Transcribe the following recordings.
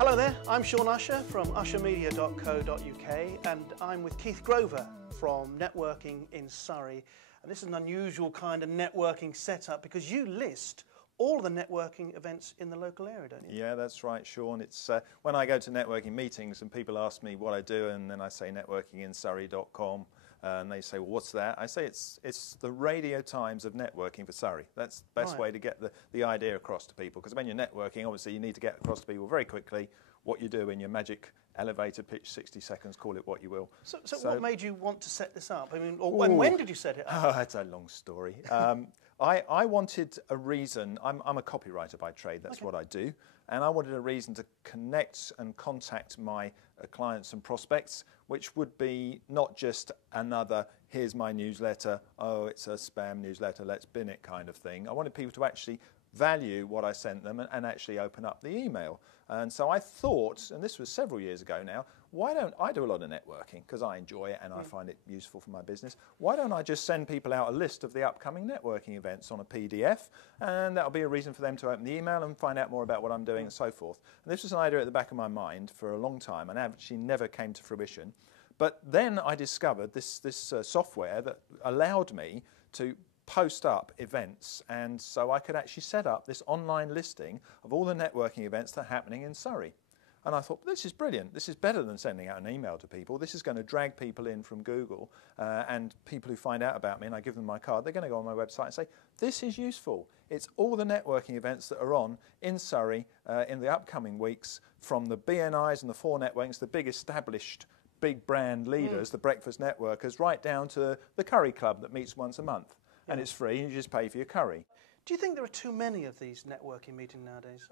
Hello there, I'm Sean Usher from ushermedia.co.uk and I'm with Keith Grover from Networking in Surrey. And this is an unusual kind of networking setup because you list all of the networking events in the local area, don't you? Yeah, that's right, Sean. It's when I go to networking meetings and people ask me what I do, and then I say networkinginsurrey.com, and they say, well, what's that? I say it's the Radio Times of networking for Surrey. That's the best way to get the idea across to people, because when you're networking, obviously you need to get across to people very quickly what you do in your magic elevator pitch, 60 seconds, call it what you will. So what made you want to set this up? I mean, and when did you set it up? Oh, that's a long story. I wanted a reason. I'm a copywriter by trade, that's what I do. And I wanted a reason to connect and contact my clients and prospects, which would be not just another, here's my newsletter, oh, it's a spam newsletter, let's bin it kind of thing. I wanted people to actually value what I sent them and actually open up the email. And so I thought, and this was several years ago now, why don't I do a lot of networking because I enjoy it and I find it useful for my business. Why don't I just send people out a list of the upcoming networking events on a PDF, and that'll be a reason for them to open the email and find out more about what I'm doing and so forth. And this was an idea at the back of my mind for a long time and actually never came to fruition. But then I discovered this software that allowed me to post up events, and so I could actually set up this online listing of all the networking events that are happening in Surrey. And I thought, this is brilliant. This is better than sending out an email to people. This is going to drag people in from Google, and people who find out about me and I give them my card, they're going to go on my website and say, this is useful. It's all the networking events that are on in Surrey in the upcoming weeks, from the BNIs and the 4 networkings, the big established big brand leaders, the breakfast networkers, right down to the curry club that meets once a month. And it's free, and you just pay for your curry. Do you think there are too many of these networking meetings nowadays?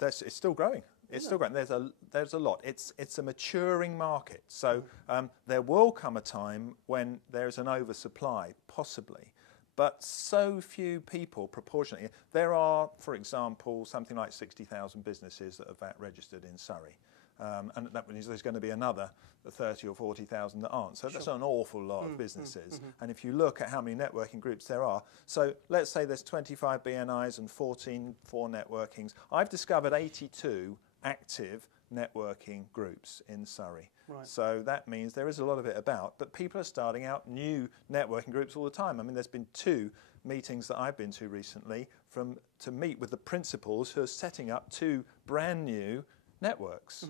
It's still growing. It's still growing. There's a lot. It's a maturing market. So there will come a time when there's an oversupply, possibly. But so few people proportionately. There are, for example, something like 60,000 businesses that are VAT registered in Surrey. And that means there's going to be another 30 or 40,000 that aren't. So that's an awful lot of businesses. And if you look at how many networking groups there are, so let's say there's 25 BNIs and 14 4 networkings. I've discovered 82 active networking groups in Surrey. Right. So that means there is a lot of it about, but people are starting out new networking groups all the time. I mean, there's been 2 meetings that I've been to recently to meet with the principals who are setting up 2 brand new networks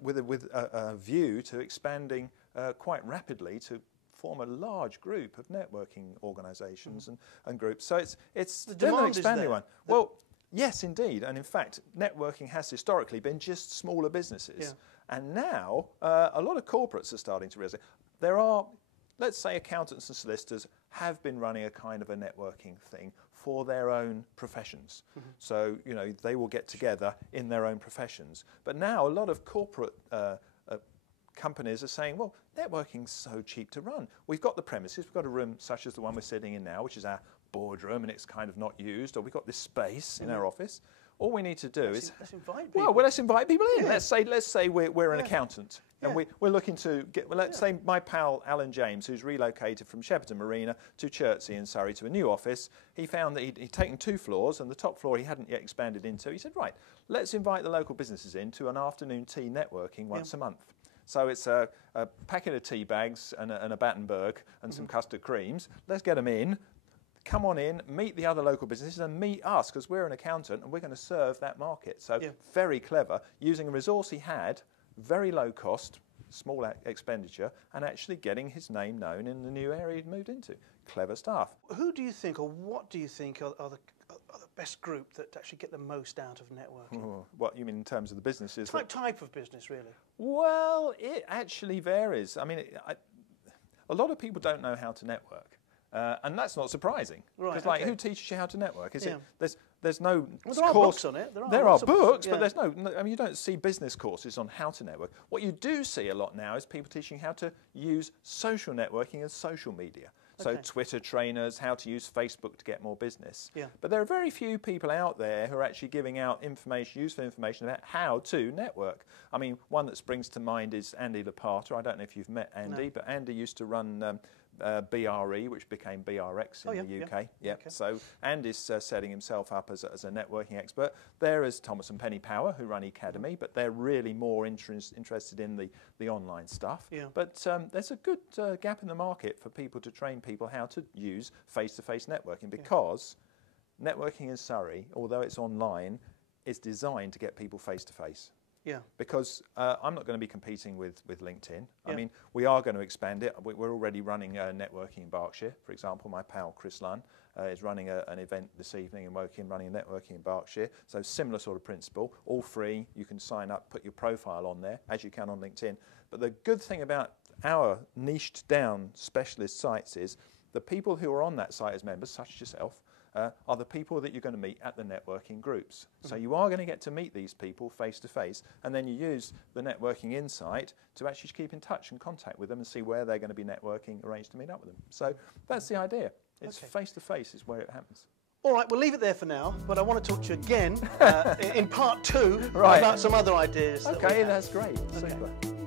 with a view to expanding quite rapidly to form a large group of networking organisations and groups. So it's the an demand expanding is there. one. Well, yes, indeed. And in fact, networking has historically been just smaller businesses. And now a lot of corporates are starting to realise there are, let's say, accountants and solicitors have been running a kind of a networking thing for their own professions. So, you know, they will get together in their own professions. But now a lot of corporate companies are saying, well, networking's so cheap to run. We've got the premises, we've got a room such as the one we're sitting in now, which is our boardroom, and it's kind of not used, or we've got this space in our office. All we need to do is let's invite people. Well, let's invite people in. Let's say we're an accountant, and we're looking to get. Well, let's say my pal Alan James, who's relocated from Shepperton Marina to Chertsey in Surrey to a new office. He found that he'd taken 2 floors, and the top floor he hadn't yet expanded into. He said, right, let's invite the local businesses in to an afternoon tea networking once a month. So it's a packet of tea bags and a Battenberg and some custard creams. Let's get them in. Come on in, meet the other local businesses and meet us, because we're an accountant and we're going to serve that market. So very clever, using a resource he had, very low cost, small expenditure, and actually getting his name known in the new area he'd moved into. Clever stuff. Who do you think, or what do you think are the best group that actually get the most out of networking? What you mean in terms of the businesses? Type of business, really? Well, it actually varies. I mean, a lot of people don't know how to network. And that's not surprising, because who teaches you how to network? Is it? There's no course. There are books on it. There are books, but there's no. I mean, you don't see business courses on how to network. What you do see a lot now is people teaching how to use social networking and social media. So Twitter trainers, how to use Facebook to get more business. But there are very few people out there who are actually giving out information, useful information about how to network. I mean, one that springs to mind is Andy Lapata. I don't know if you've met Andy, but Andy used to run BRE, which became BRX in the UK. Yeah. Okay. So, and is setting himself up as a networking expert. There is Thomas and Penny Power, who run Academy, but they're really more interested in the online stuff. Yeah. But there's a good gap in the market for people to train people how to use face-to-face networking, because networking in Surrey, although it's online, is designed to get people face-to-face. Yeah. Because I'm not going to be competing with LinkedIn. I mean, we are going to expand it. We're already running networking in Berkshire. For example, my pal Chris Lunn is running an event this evening in Woking, running networking in Berkshire. So similar sort of principle, all free. You can sign up, put your profile on there, as you can on LinkedIn. But the good thing about our niched down specialist sites is the people who are on that site as members, such as yourself, are the people that you're going to meet at the networking groups. So you are going to get to meet these people face to face, and then you use the networking insight to actually keep in touch and contact with them and see where they're going to be networking, arrange to meet up with them. So that's the idea. It's face to face is where it happens. All right, we'll leave it there for now, but I want to talk to you again in part 2 about some other ideas. Okay, that's great. Okay. Super.